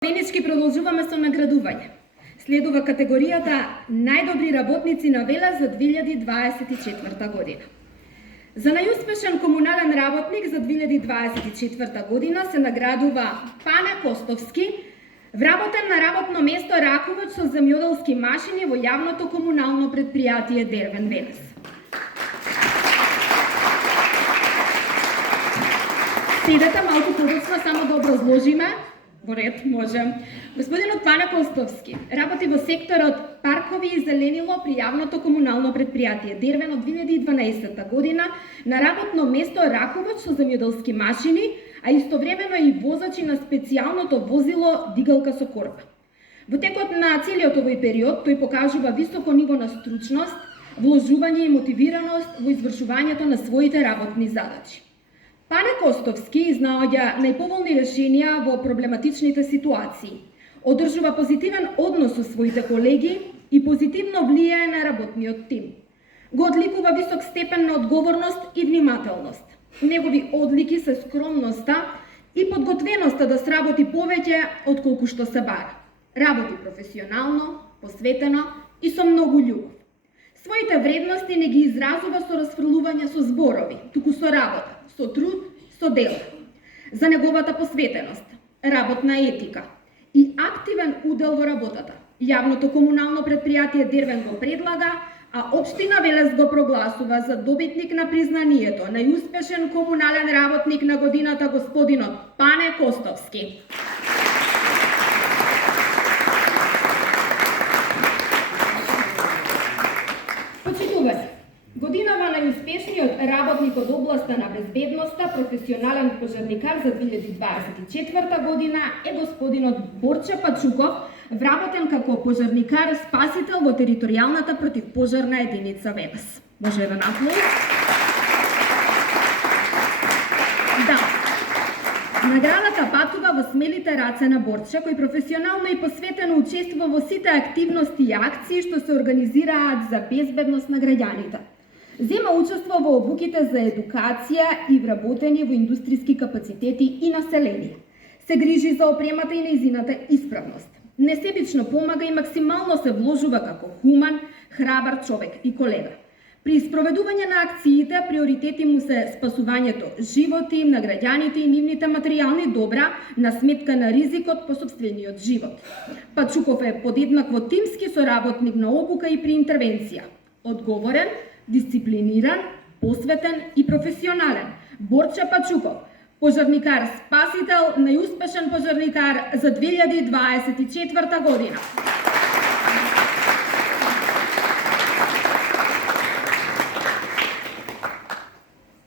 Венечки продолжуваме со наградување. Следува категоријата најдобри работници на Велес за 2024 година. За најуспешен комунален работник за 2024 година се наградува Пане Костовски, вработен на работно место раковач со земјоделски машини во јавното комунално предпријатие Дервен Велес. Седете малку подоцна, само да образложиме. Во ред, може. Господинот Пане Костовски работи во секторот паркови и зеленило при јавното комунално предпријатие Дервен од 2012 година на работно место раковач со земјоделски машини, а истовремено и возачи на специјалното возило дигалка со корба. Во текот на целиот овој период тој покажува високо ниво на стручност, вложување и мотивираност во извршувањето на своите работни задачи. Пане Костовски изнаоѓа најповолни решенија во проблематичните ситуации, одржува позитивен однос со своите колеги и позитивно влијае на работниот тим. Го одликува висок степен на одговорност и внимателност. Негови одлики се скромноста и подготвеноста да сработи повеќе отколку што се бара. Работи професионално, посветено и со многу љубов. Своите вредности не ги изразува со расфрлување со зборови, туку со работа, со труд, со дела. За неговата посветеност, работна етика и активен удел во работата, јавното комунално предпријатие Дервен го предлага, а Општина Велес го прогласува за добитник на признанието најуспешен комунален работник на годината господинот Пане Костовски. Годинава најуспешниот работник од областа на безбедноста, професионален пожарникар за 2024 година е господинот Борче Пачуков, вработен како пожарникар спасител во територијалната противпожарна единица Велес. Може еден аплауз. Да. Наградата патува во смелите раце на Борче, кој професионално и посветено учествува во сите активности и акции што се организираат за безбедност на граѓаните. Зема учество во обуките за едукација и вработени во индустријски капацитети и население. Се грижи за опремата и нејзината исправност. Несебично помага и максимално се вложува како хуман, храбар човек и колега. При спроведување на акциите, приоритети му се спасувањето животи на граѓаните и нивните материјални добра на сметка на ризикот по сопствениот живот. Пачуков е подеднакво тимски соработник на обука и при интервенција. Одговорен, дисциплиниран, посветен и професионален. Борче Пачуков, пожарникар спасител, најуспешен пожарникар за 2024 година.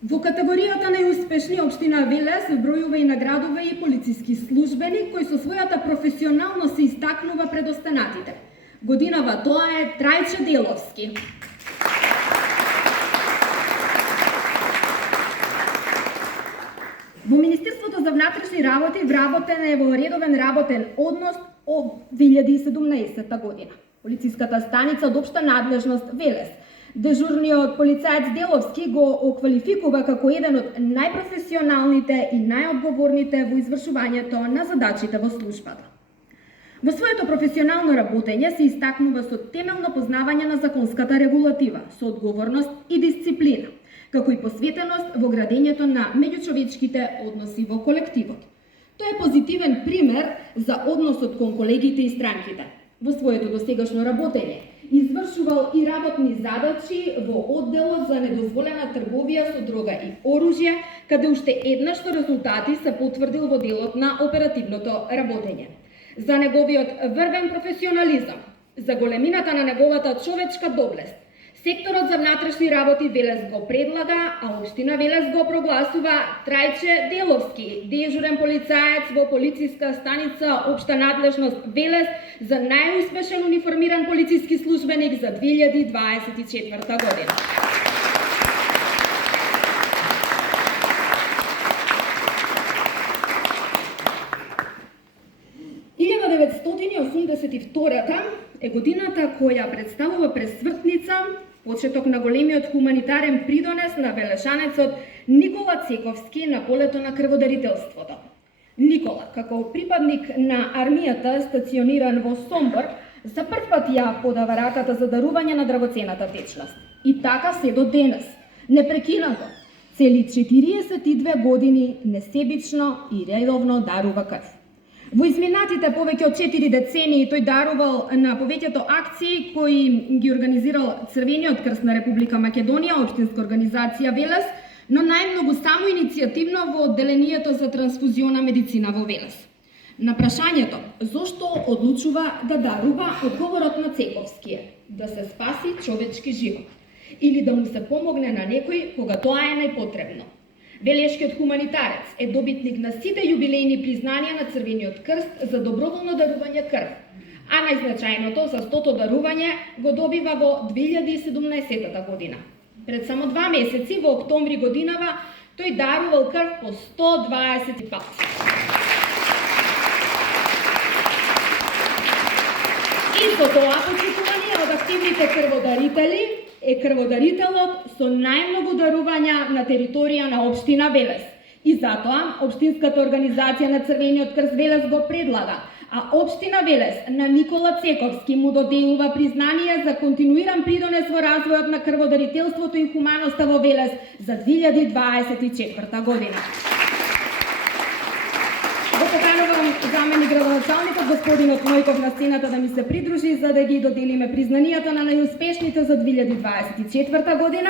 Во категоријата најуспешни Општина Велес бројува и наградува и полициски службеник кој со својата професионалност се истакнува пред останатите. Годинава тоа е Трајче Деловски. Во Министерството за внатрешни работи вработен е во редовен работен однос од 2017 година. Полициската станица од општа надлежност Велес. Дежурниот полицаец Деловски го оквалификува како еден од најпрофесионалните и најодговорните во извршувањето на задачите во службата. Во своето професионално работење се истакнува со темелно познавање на законската регулатива, со одговорност и дисциплина, како и посветеност во градењето на меѓучовечките односи во колективот. Тој е позитивен пример за односот кон колегите и странките. Во своето досегашно работење извршувал и работни задачи во одделот за недозволена трговија со дрога и оружје, каде уште еднаш резултати се потврдил во делот на оперативното работење. За неговиот врвен професионализам, за големината на неговата човечка доблест, секторот за внатрешни работи Велес го предлага, а Општина Велес го прогласува Трајче Деловски, дежурен полицаец во полициска станица Општа надлежност Велес за најуспешен униформиран полициски службеник за 2024 година. Втората е годината која представува пресвртница, почеток на големиот хуманитарен придонес на велешанецот Никола Цековски на полето на крводарителството. Никола, како припадник на армијата стациониран во Сомбор, за прв пат ја подава раката за дарување на драгоцената течност. И така се до денес, непрекинато, цели 42 години несебично и редовно дарува крв. Во изминатите повеќе од 4 децении тој дарувал на повеќето акции кои ги организирал Црвениот крст на Република Македонија, општинска организација Велес, но најмногу само иницијативно во одделението за трансфузиона медицина во Велес. На прашањето зошто одлучува да дарува, одговорот на Цековски е да се спаси човечки живот или да му се помогне на некој кога тоа е најпотребно. Велешкиот хуманитарец е добитник на сите јубилејни признанија на Црвениот крст за доброволно дарување крв, а најзначајното за 100-то дарување го добива во 2017 година. Пред само 2 месеци, во октомври годинава, тој дарувал крв по 120 пати. Исто тоа почитување од активните крводарители е крводарителот со најмногу дарувања на територија на општина Велес. И затоа општинската организација на Црвениот крст Велес го предлага, а општина Велес на Никола Цековски му доделува признание за континуиран придонес во развојот на крводарителството и хуманоста во Велес за 2024 година. Го поканувам заменик градоначалникот господинот Мојков на сцената да ми се придружи за да ги доделиме признанијата на најуспешните за 2024 година.